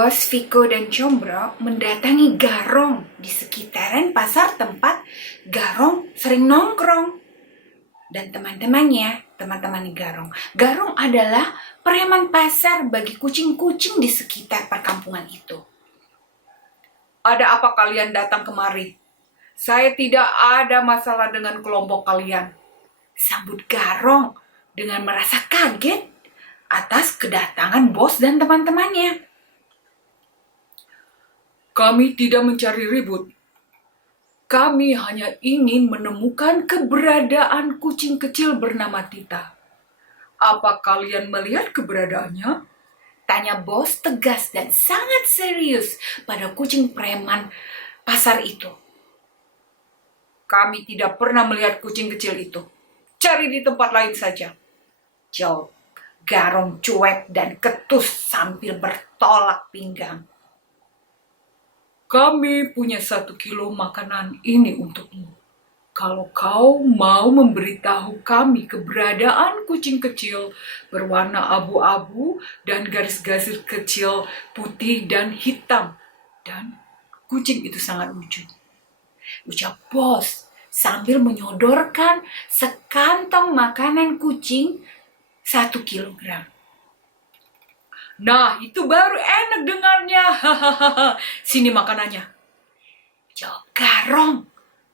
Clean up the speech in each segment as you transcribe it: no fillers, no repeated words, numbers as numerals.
Bos Viko dan Combro mendatangi Garong di sekitaran pasar tempat Garong sering nongkrong. Dan teman-teman Garong. Garong adalah preman pasar bagi kucing-kucing di sekitar perkampungan itu. Ada apa kalian datang kemari? Saya tidak ada masalah dengan kelompok kalian, sambut Garong dengan merasa kaget atas kedatangan bos dan teman-temannya. Kami tidak mencari ribut. Kami hanya ingin menemukan keberadaan kucing kecil bernama Tita. Apa kalian melihat keberadaannya? Tanya bos tegas dan sangat serius pada kucing preman pasar itu. Kami tidak pernah melihat kucing kecil itu. Cari di tempat lain saja, jawab Garong cuek dan ketus sambil bertolak pinggang. Kami punya 1 kilo makanan ini untukmu. Kalau kau mau memberitahu kami keberadaan kucing kecil berwarna abu-abu dan garis-garis kecil putih dan hitam. Dan kucing itu sangat lucu, ucap bos sambil menyodorkan sekantong makanan kucing 1 kilogram. Nah, itu baru enak dengarnya. Sini makanannya, jawab Garong.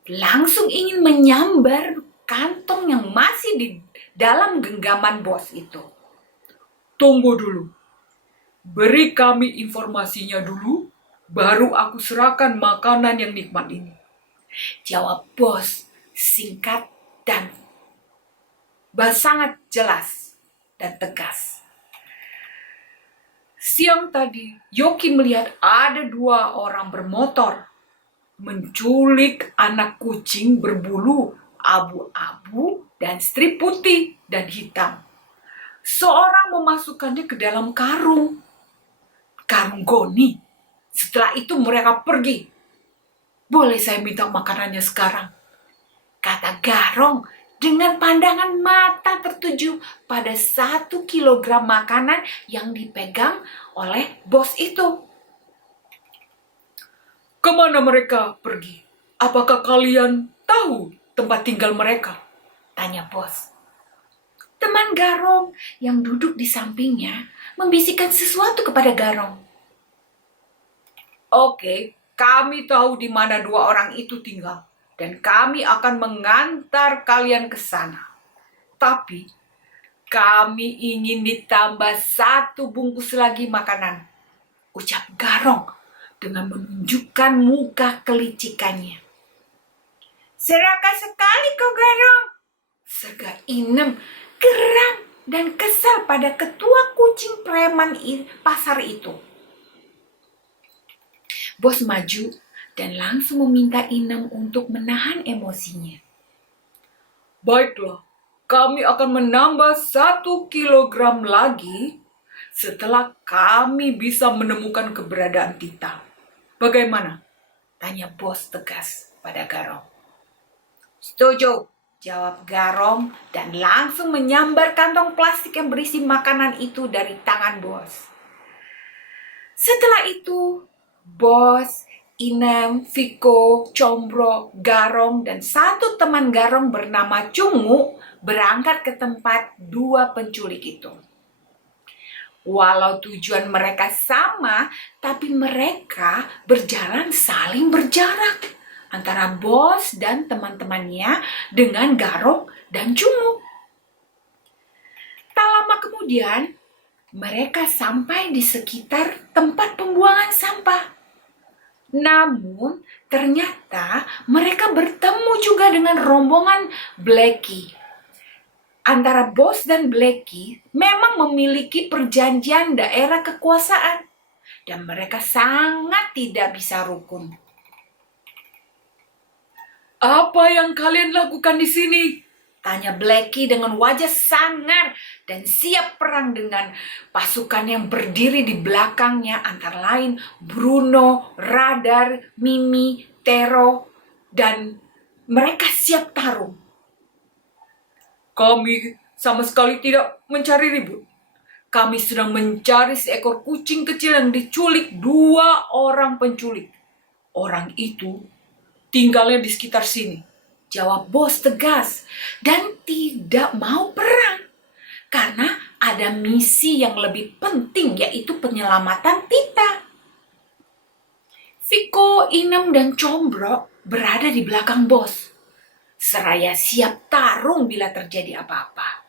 Langsung ingin menyambar kantong yang masih di dalam genggaman bos itu. Tunggu dulu. Beri kami informasinya dulu, baru aku serahkan makanan yang nikmat ini, jawab bos singkat dan sangat jelas dan tegas. Siang tadi, Yoki melihat ada 2 orang bermotor menculik anak kucing berbulu abu-abu dan strip putih dan hitam. Seorang memasukkannya ke dalam karung goni. Setelah itu mereka pergi. Boleh saya minta makanannya sekarang? Kata Garong dengan pandangan mata tertuju pada 1 kilogram makanan yang dipegang oleh bos itu. Kemana mereka pergi? Apakah kalian tahu tempat tinggal mereka? Tanya bos. Teman Garong yang duduk di sampingnya membisikkan sesuatu kepada Garong. Oke, kami tahu di mana 2 orang itu tinggal. Dan kami akan mengantar kalian ke sana. Tapi, kami ingin ditambah 1 bungkus lagi makanan, ucap Garong dengan menunjukkan muka kelicikannya. Serakah sekali kau, Garong, serga Inem geram dan kesal pada ketua kucing preman pasar itu. Bos maju dan langsung meminta Inem untuk menahan emosinya. Baiklah, kami akan menambah 1 kilogram lagi setelah kami bisa menemukan keberadaan Tita. Bagaimana? Tanya bos tegas pada Garong. Setuju, jawab Garong dan langsung menyambar kantong plastik yang berisi makanan itu dari tangan bos. Setelah itu, bos, Inem, Viko, Combro, Garong, dan 1 teman Garong bernama Cungu berangkat ke tempat 2 penculik itu. Walau tujuan mereka sama, tapi mereka berjalan saling berjarak antara bos dan teman-temannya dengan Garong dan Cungu. Tak lama kemudian, mereka sampai di sekitar tempat pembuangan sampah. Namun, ternyata mereka bertemu juga dengan rombongan Blackie. Antara bos dan Blackie memang memiliki perjanjian daerah kekuasaan dan mereka sangat tidak bisa rukun. Apa yang kalian lakukan di sini? Tanya Blackie dengan wajah sangar dan siap perang dengan pasukan yang berdiri di belakangnya, antara lain Bruno, Radar, Mimi, Tero, dan mereka siap tarung. Kami sama sekali tidak mencari ribut. Kami sedang mencari seekor kucing kecil yang diculik 2 orang penculik. Orang itu tinggalnya di sekitar sini, jawab bos tegas, dan tidak mau perang. Karena ada misi yang lebih penting, yaitu penyelamatan Tita. Viko, Inem, dan Combro berada di belakang bos, seraya siap tarung bila terjadi apa-apa.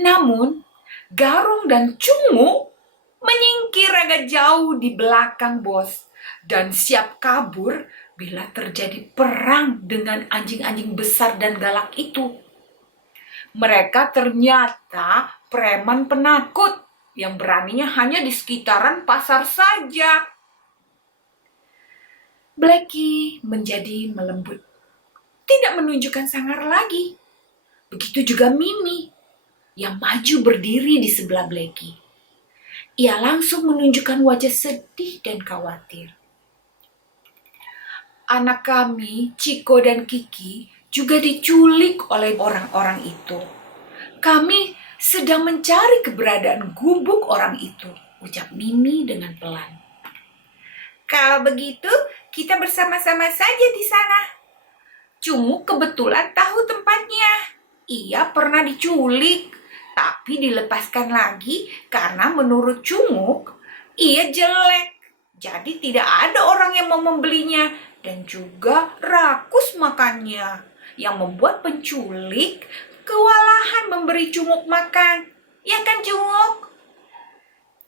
Namun, Garung dan Cungu menyingkir agak jauh di belakang bos dan siap kabur bila terjadi perang dengan anjing-anjing besar dan galak itu. Mereka ternyata preman penakut yang beraninya hanya di sekitaran pasar saja. Blacky menjadi melembut, tidak menunjukkan sangar lagi. Begitu juga Mimi yang maju berdiri di sebelah Blacky. Ia langsung menunjukkan wajah sedih dan khawatir. Anak kami, Ciko dan Kiki, juga diculik oleh orang-orang itu. Kami sedang mencari keberadaan gubuk orang itu, ucap Mimi dengan pelan. Kalau begitu, kita bersama-sama saja di sana. Cumuk kebetulan tahu tempatnya. Ia pernah diculik, tapi dilepaskan lagi karena menurut Cumuk, ia jelek. Jadi tidak ada orang yang mau membelinya dan juga rakus makannya, yang membuat penculik kewalahan memberi Cumuk makan. Ya kan Cumuk?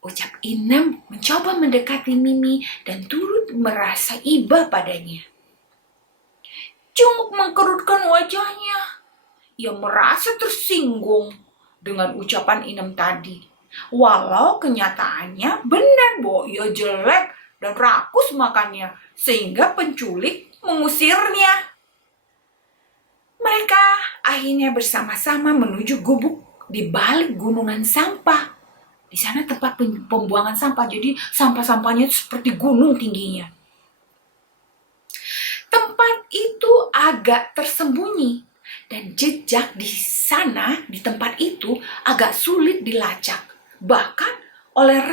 Ucap Inem mencoba mendekati Mimi dan turut merasa iba padanya. Cumuk mengkerutkan wajahnya. Ia merasa tersinggung dengan ucapan Inem tadi. Walau kenyataannya benar bahwa ia jelek dan rakus makannya, sehingga penculik mengusirnya. Mereka akhirnya bersama-sama menuju gubuk di balik gunungan sampah. Di sana tempat pembuangan sampah, jadi sampah-sampahnya seperti gunung tingginya. Tempat itu agak tersembunyi dan jejak di sana, di tempat itu agak sulit dilacak. Bahkan oleh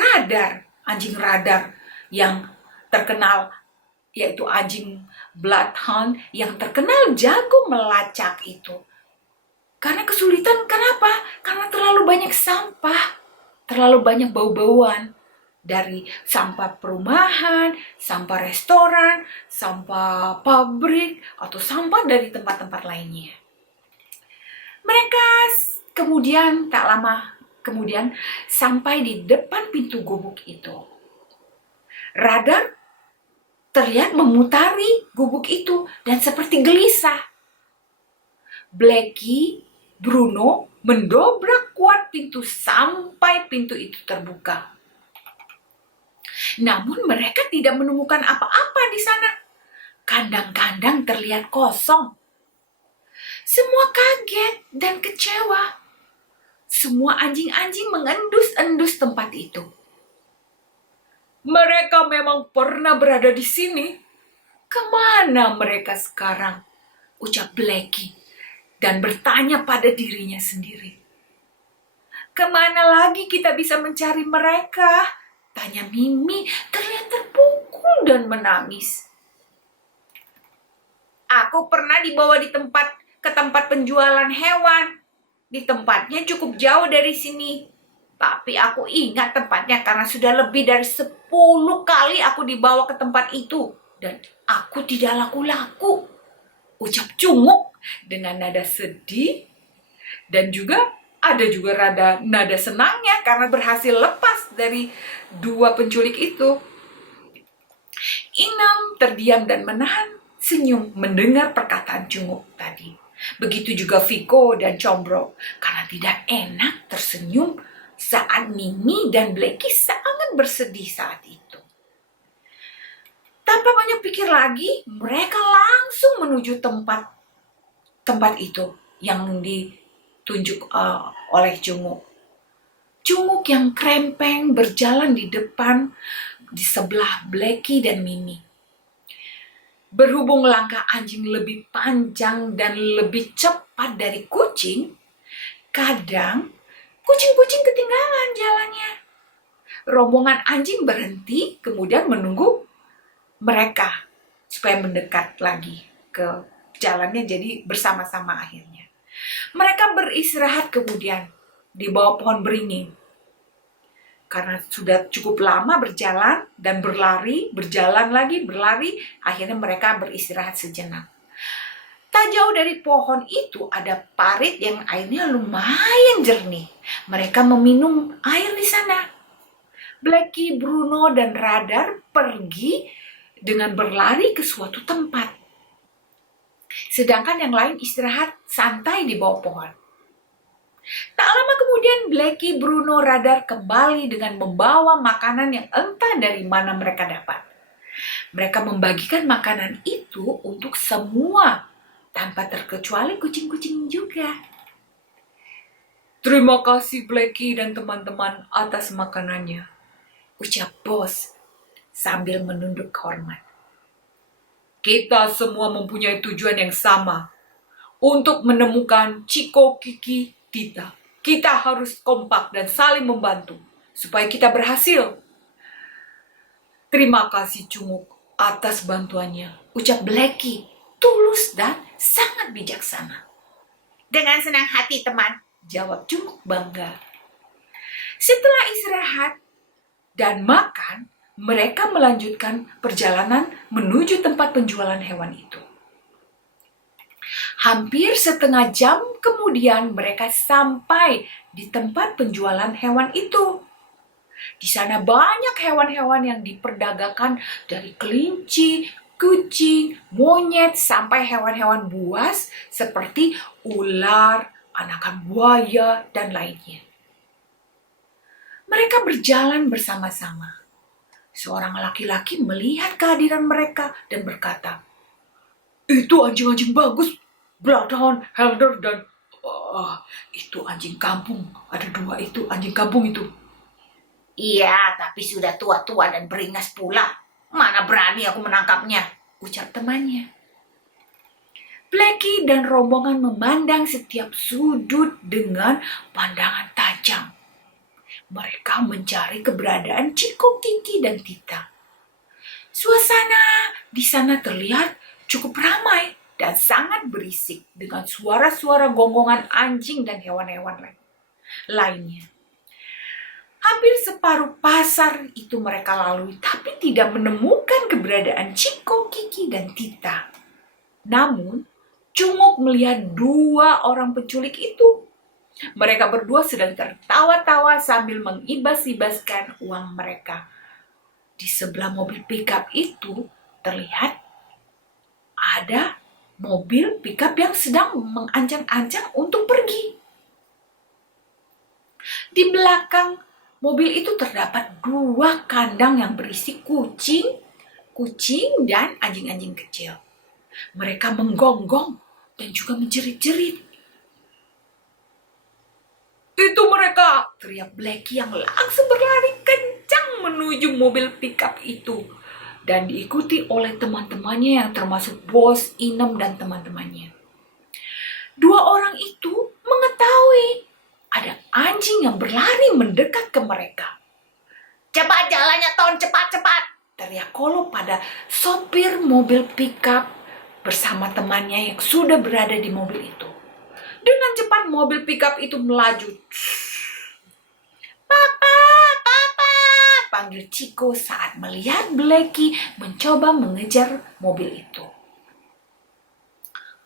anjing radar yang terkenal, yaitu anjing bloodhound yang terkenal jago melacak itu. Karena kesulitan, kenapa? Karena terlalu banyak sampah. Terlalu banyak bau-bauan dari sampah perumahan, sampah restoran, sampah pabrik, atau sampah dari tempat-tempat lainnya. Mereka kemudian tak lama kemudian sampai di depan pintu gubuk itu. Radar terlihat memutari gubuk itu dan seperti gelisah. Blacky, Bruno mendobrak kuat pintu sampai pintu itu terbuka. Namun mereka tidak menemukan apa-apa di sana. Kandang-kandang terlihat kosong. Semua kaget dan kecewa. Semua anjing-anjing mengendus-endus tempat itu. Mereka memang pernah berada di sini. Kemana mereka sekarang? Ucap Blacky dan bertanya pada dirinya sendiri. Kemana lagi kita bisa mencari mereka? Tanya Mimi terlihat terpukul dan menangis. Aku pernah dibawa ke tempat penjualan hewan. Di tempatnya cukup jauh dari sini. Tapi aku ingat tempatnya karena sudah lebih dari 10 kali aku dibawa ke tempat itu. Dan aku tidak laku-laku. Ucap Cumuk dengan nada sedih dan juga ada juga nada senangnya karena berhasil lepas dari 2 penculik itu. Inem terdiam dan menahan senyum mendengar perkataan Cumuk tadi. Begitu juga Viko dan Combro karena tidak enak tersenyum saat Mimi dan Blacky sangat bersedih saat itu. Tanpa banyak pikir lagi, mereka langsung menuju tempat itu yang ditunjuk oleh Cumuk. Cumuk yang krempeng berjalan di depan di sebelah Blacky dan Mimi. Berhubung langkah anjing lebih panjang dan lebih cepat dari kucing, kadang kucing-kucing ketinggalan jalannya. Rombongan anjing berhenti, kemudian menunggu mereka supaya mendekat lagi ke jalannya, jadi bersama-sama akhirnya. Mereka beristirahat kemudian di bawah pohon beringin. Karena sudah cukup lama berjalan dan berlari, berjalan lagi, berlari, akhirnya mereka beristirahat sejenak. Tak jauh dari pohon itu ada parit yang airnya lumayan jernih. Mereka meminum air di sana. Blackie, Bruno, dan Radar pergi dengan berlari ke suatu tempat. Sedangkan yang lain istirahat santai di bawah pohon. Tak lama kemudian Blackie, Bruno, Radar kembali dengan membawa makanan yang entah dari mana mereka dapat. Mereka membagikan makanan itu untuk semua, tanpa terkecuali kucing-kucing juga. Terima kasih Blackie dan teman-teman atas makanannya, ucap bos sambil menunduk hormat. Kita semua mempunyai tujuan yang sama, untuk menemukan Ciko, Kiki, Tita. Kita harus kompak dan saling membantu, supaya kita berhasil. Terima kasih Cunguk atas bantuannya, ucap Blackie, tulus dan sangat bijaksana. Dengan senang hati teman, jawab Cunguk bangga. Setelah istirahat dan makan, mereka melanjutkan perjalanan menuju tempat penjualan hewan itu. Hampir setengah jam kemudian mereka sampai di tempat penjualan hewan itu. Di sana banyak hewan-hewan yang diperdagangkan, dari kelinci, kucing, monyet, sampai hewan-hewan buas seperti ular, anakan buaya, dan lainnya. Mereka berjalan bersama-sama. Seorang laki-laki melihat kehadiran mereka dan berkata, "Itu anjing-anjing bagus, Bloodhound, Helder, dan itu anjing kampung. Ada 2 itu anjing kampung itu." "Iya, tapi sudah tua-tua dan beringas pula. Mana berani aku menangkapnya," ucap temannya. Blackie dan rombongan memandang setiap sudut dengan pandangan tajam. Mereka mencari keberadaan Ciko, Kiki, dan Tita. Suasana di sana terlihat cukup ramai dan sangat berisik dengan suara-suara gonggongan anjing dan hewan-hewan lainnya. Hampir separuh pasar itu mereka lalui, tapi tidak menemukan keberadaan Ciko, Kiki, dan Tita. Namun, Cunguk melihat 2 orang penculik itu. Mereka berdua sedang tertawa-tawa sambil mengibas-ibaskan uang mereka. Di sebelah mobil pickup itu terlihat ada mobil pickup yang sedang mengancang-ancang untuk pergi. Di belakang mobil itu terdapat 2 kandang yang berisi kucing dan anjing-anjing kecil. Mereka menggonggong dan juga menjerit-jerit. "Itu mereka!" teriak Blackie yang langsung berlari kencang menuju mobil pickup itu dan diikuti oleh teman-temannya yang termasuk Bos, Inem, dan teman-temannya. 2 orang itu mengetahui ada anjing yang berlari mendekat ke mereka. "Cepat jalannya, Ton, cepat-cepat!" teriak Kolo pada sopir mobil pickup bersama temannya yang sudah berada di mobil itu. Dengan cepat mobil pickup itu melaju. "Papa, Papa!" panggil Ciko saat melihat Blackie mencoba mengejar mobil itu.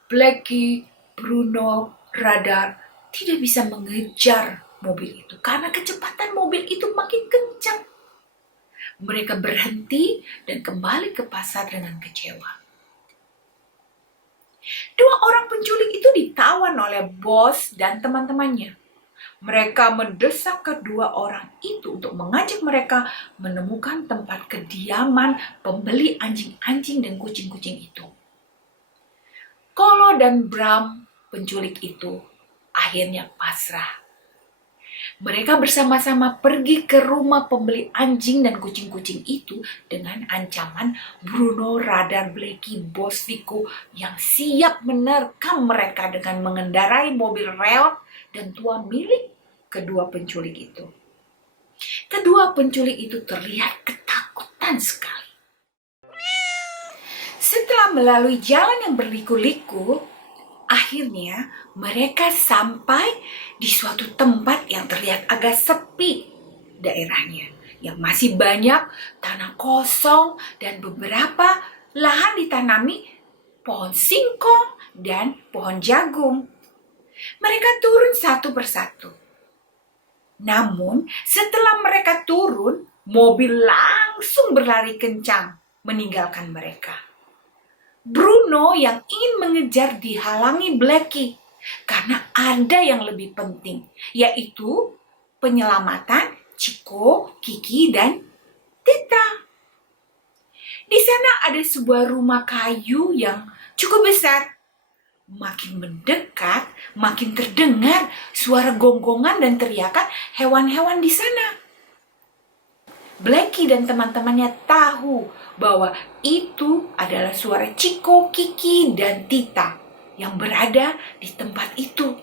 Blackie, Bruno, Radar tidak bisa mengejar mobil itu karena kecepatan mobil itu makin kencang. Mereka berhenti dan kembali ke pasar dengan kecewa. 2 orang penculik itu ditawan oleh bos dan teman-temannya. Mereka mendesak kedua orang itu untuk mengajak mereka menemukan tempat kediaman pembeli anjing-anjing dan kucing-kucing itu. Kolo dan Bram, penculik itu, akhirnya pasrah. Mereka bersama-sama pergi ke rumah pembeli anjing dan kucing-kucing itu dengan ancaman Bruno, Radar, Blackie, Bos Vico yang siap menerkam mereka dengan mengendarai mobil reot dan tua milik kedua penculik itu. Kedua penculik itu terlihat ketakutan sekali. Setelah melalui jalan yang berliku-liku, akhirnya mereka sampai di suatu tempat yang terlihat agak sepi daerahnya, yang masih banyak tanah kosong dan beberapa lahan ditanami pohon singkong dan pohon jagung. Mereka turun satu persatu. Namun, setelah mereka turun, mobil langsung berlari kencang meninggalkan mereka. Bruno yang ingin mengejar dihalangi Blackie karena ada yang lebih penting, yaitu penyelamatan Chico, Kiki, dan Tita. Di sana ada sebuah rumah kayu yang cukup besar. Makin mendekat, makin terdengar suara gonggongan dan teriakan hewan-hewan di sana. Blackie dan teman-temannya tahu bahwa itu adalah suara Chico, Kiki, dan Tita yang berada di tempat itu.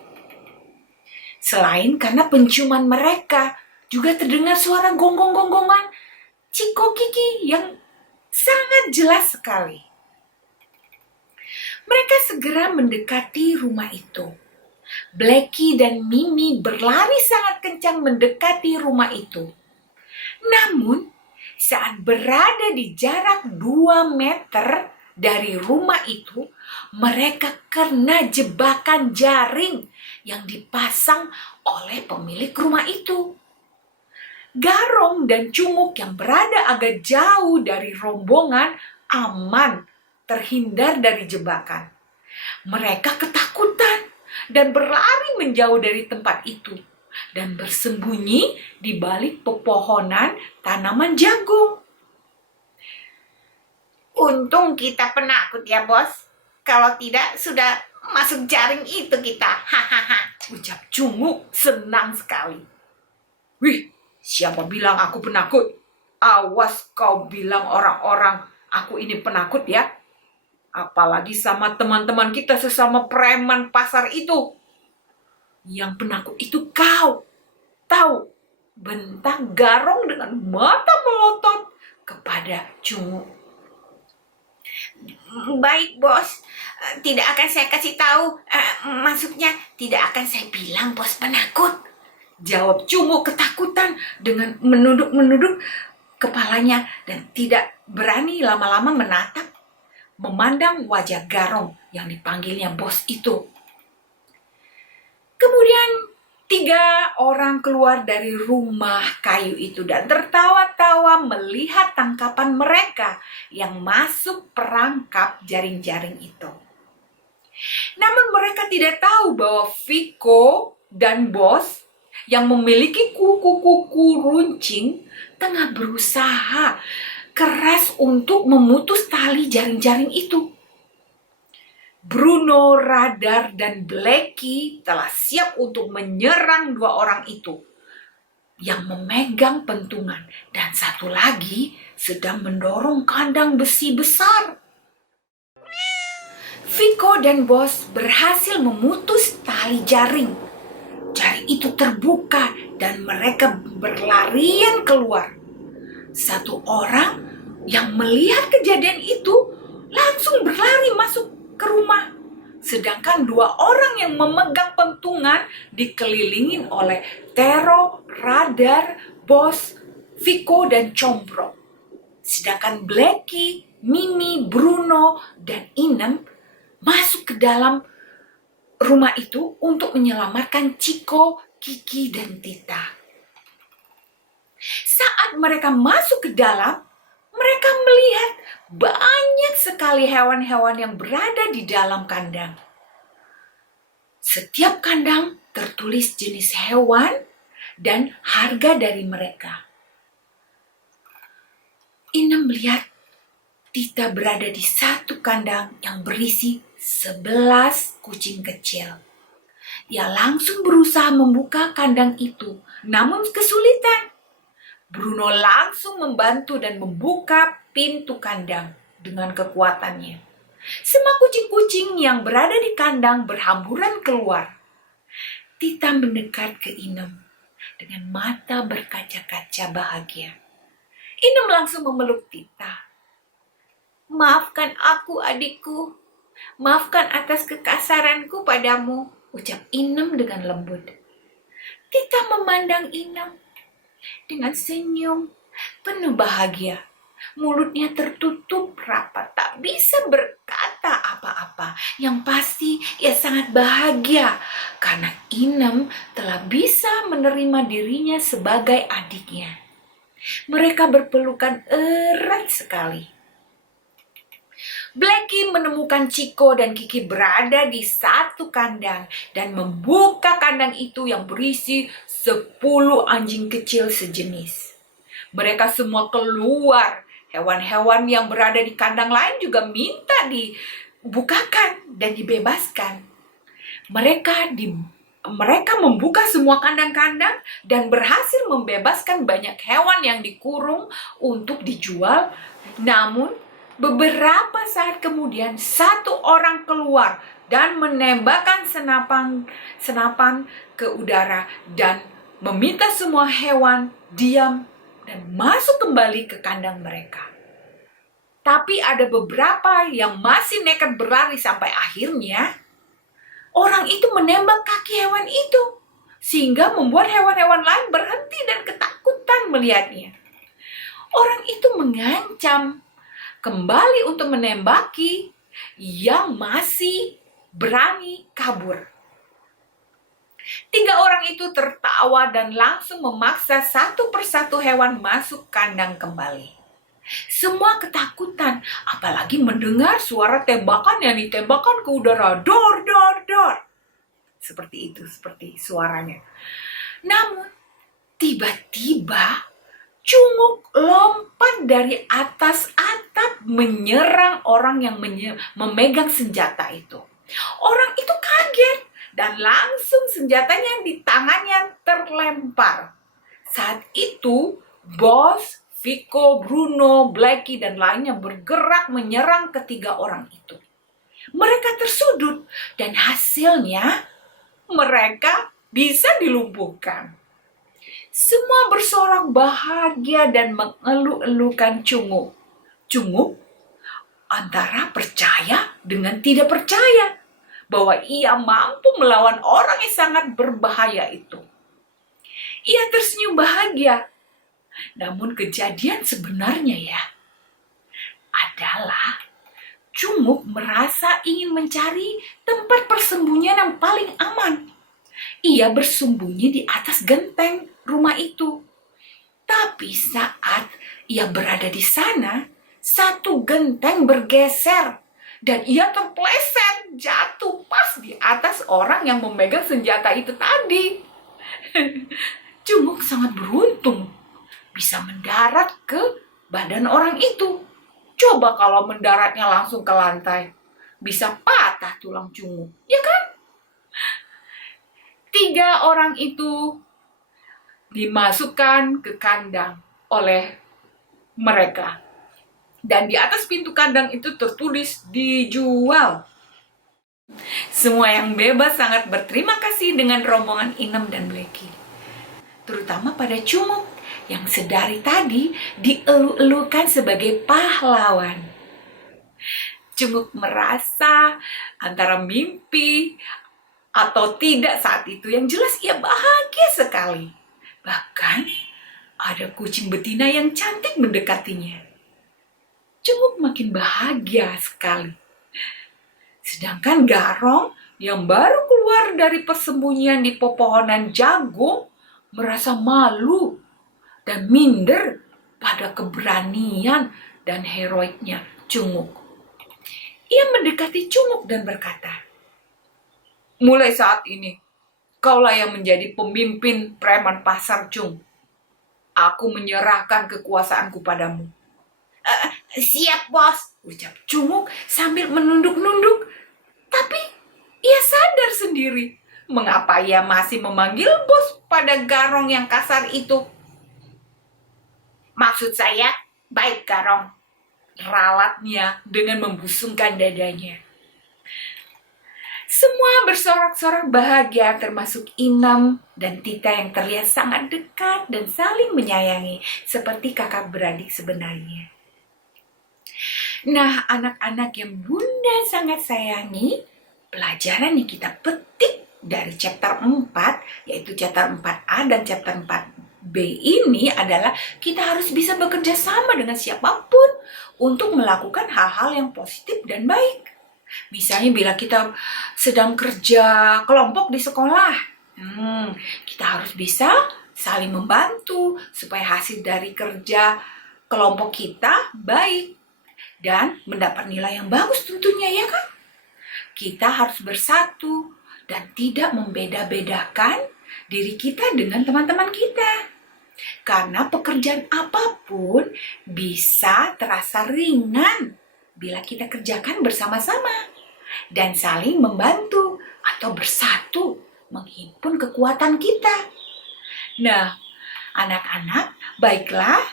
Selain karena penciuman mereka, juga terdengar suara gonggong-gonggongan Chico, Kiki yang sangat jelas sekali. Mereka segera mendekati rumah itu. Blackie dan Mimi berlari sangat kencang mendekati rumah itu. Namun, saat berada di jarak 2 meter dari rumah itu, mereka kena jebakan jaring yang dipasang oleh pemilik rumah itu. Garong dan Cumuk yang berada agak jauh dari rombongan aman terhindar dari jebakan. Mereka ketakutan dan berlari menjauh dari tempat itu dan bersembunyi di balik pepohonan tanaman jagung. Untung kita penakut ya, Bos. Kalau tidak, sudah masuk jaring itu kita. Hahaha. Ucap Cumuk senang sekali. Wih, siapa bilang aku penakut? Awas kau bilang orang-orang aku ini penakut ya. Apalagi sama teman-teman kita sesama preman pasar itu. Yang penakut itu kau. Tahu, bentak Garong dengan mata melotot kepada Cumuk. Baik, Bos. Tidak akan saya kasih tahu. Maksudnya, tidak akan saya bilang Bos penakut. Jawab Cumuk ketakutan dengan menunduk-menunduk kepalanya dan tidak berani lama-lama memandang wajah Garong yang dipanggilnya bos itu. Kemudian 3 orang keluar dari rumah kayu itu dan tertawa-tawa melihat tangkapan mereka yang masuk perangkap jaring-jaring itu. Namun mereka tidak tahu bahwa Viko dan bos yang memiliki kuku-kuku runcing tengah berusaha keras untuk memutus tali jaring-jaring itu. Bruno, Radar, dan Blackie telah siap untuk menyerang 2 orang itu yang memegang pentungan dan satu lagi sedang mendorong kandang besi besar. Viko dan bos berhasil memutus tali jaring. Jaring itu terbuka dan mereka berlarian keluar. Satu orang yang melihat kejadian itu langsung berlari masuk ke rumah. Sedangkan 2 orang yang memegang pentungan dikelilingin oleh Tero, Radar, Bos, Viko, dan Combro. Sedangkan Blackie, Mimi, Bruno, dan Inem masuk ke dalam rumah itu untuk menyelamatkan Chico, Kiki, dan Tita. Saat mereka masuk ke dalam, mereka melihat banyak sekali hewan-hewan yang berada di dalam kandang. Setiap kandang tertulis jenis hewan dan harga dari mereka. Inem melihat Tita berada di satu kandang yang berisi 11 kucing kecil. Ia langsung berusaha membuka kandang itu, namun kesulitan. Bruno langsung membantu dan membuka pintu kandang dengan kekuatannya. Semua kucing-kucing yang berada di kandang berhamburan keluar. Tita mendekat ke Inem dengan mata berkaca-kaca bahagia. Inem langsung memeluk Tita. Maafkan aku, adikku. Maafkan atas kekasaranku padamu, ucap Inem dengan lembut. Tita memandang Inem dengan senyum penuh bahagia. Mulutnya tertutup rapat, tak bisa berkata apa-apa. Yang pasti ia sangat bahagia karena Inem telah bisa menerima dirinya sebagai adiknya. Mereka berpelukan erat sekali. Blackie menemukan Chico dan Kiki berada di satu kandang dan membuka kandang itu yang berisi 10 anjing kecil sejenis. Mereka semua keluar. Hewan-hewan yang berada di kandang lain juga minta dibukakan dan dibebaskan. Mereka membuka semua kandang-kandang dan berhasil membebaskan banyak hewan yang dikurung untuk dijual. Namun, beberapa saat kemudian satu orang keluar dan menembakkan senapan ke udara dan meminta semua hewan diam dan masuk kembali ke kandang mereka. Tapi ada beberapa yang masih nekat berlari sampai akhirnya orang itu menembak kaki hewan itu, sehingga membuat hewan-hewan lain berhenti dan ketakutan melihatnya. Orang itu mengancam kembali untuk menembaki yang masih berani kabur. 3 orang itu tertawa dan langsung memaksa satu persatu hewan masuk kandang kembali. Semua ketakutan, apalagi mendengar suara tembakan yang ditembakkan ke udara. Dor, dor, dor. Seperti itu, seperti suaranya. Namun, tiba-tiba Cunguk lompat dari atas atap menyerang orang yang memegang senjata itu. Orang itu kaget dan langsung senjatanya di tangannya terlempar. Saat itu, Bos, Vico, Bruno, Blackie, dan lainnya bergerak menyerang ketiga orang itu. Mereka tersudut dan hasilnya mereka bisa dilumpuhkan. Semua bersorak bahagia dan mengeluh-elukan Cunguk. Cunguk antara percaya dengan tidak percaya bahwa ia mampu melawan orang yang sangat berbahaya itu. Ia tersenyum bahagia. Namun kejadian sebenarnya adalah Cunguk merasa ingin mencari tempat persembunyian yang paling aman. Ia bersembunyi di atas genteng rumah itu. Tapi saat ia berada di sana, satu genteng bergeser dan ia terpleset jatuh pas di atas orang yang memegang senjata itu tadi. Cunguk sangat beruntung bisa mendarat ke badan orang itu. Coba kalau mendaratnya langsung ke lantai, bisa patah tulang Cunguk, ya kan? 3 orang itu dimasukkan ke kandang oleh mereka. Dan di atas pintu kandang itu tertulis dijual. Semua yang bebas sangat berterima kasih dengan rombongan Inem dan Blackie. Terutama pada Cunguk yang sedari tadi dielu-elukan sebagai pahlawan. Cunguk merasa antara mimpi atau tidak saat itu, yang jelas ia bahagia sekali. Bahkan ada kucing betina yang cantik mendekatinya. Cunguk makin bahagia sekali. Sedangkan Garong yang baru keluar dari persembunyian di pepohonan jagung merasa malu dan minder pada keberanian dan heroiknya Cunguk. Ia mendekati Cunguk dan berkata, "Mulai saat ini, kaulah yang menjadi pemimpin preman pasar Cung. Aku menyerahkan kekuasaanku padamu." Siap, Bos, ucap Cunguk sambil menunduk-nunduk. Tapi ia sadar sendiri mengapa ia masih memanggil bos pada Garong yang kasar itu. Maksud saya, baik Garong, ralatnya dengan membusungkan dadanya. Semua bersorak-sorak bahagia termasuk Inem dan Tita yang terlihat sangat dekat dan saling menyayangi seperti kakak beradik sebenarnya. Nah, anak-anak yang Bunda sangat sayangi, pelajaran yang kita petik dari chapter 4, yaitu chapter 4A dan chapter 4B ini adalah kita harus bisa bekerja sama dengan siapapun untuk melakukan hal-hal yang positif dan baik. Misalnya bila kita sedang kerja kelompok di sekolah, kita harus bisa saling membantu supaya hasil dari kerja kelompok kita baik dan mendapat nilai yang bagus tentunya, ya kan? Kita harus bersatu dan tidak membeda-bedakan diri kita dengan teman-teman kita. Karena pekerjaan apapun bisa terasa ringan bila kita kerjakan bersama-sama dan saling membantu atau bersatu menghimpun kekuatan kita. Nah, anak-anak, baiklah,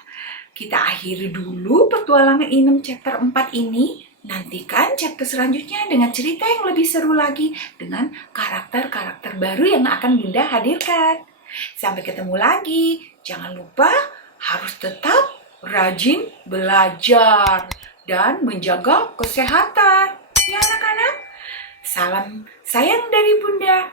kita akhiri dulu petualangan Inem chapter 4 ini. Nantikan chapter selanjutnya dengan cerita yang lebih seru lagi dengan karakter-karakter baru yang akan Bunda hadirkan. Sampai ketemu lagi. Jangan lupa harus tetap rajin belajar dan menjaga kesehatan. Ya anak-anak, salam sayang dari Bunda.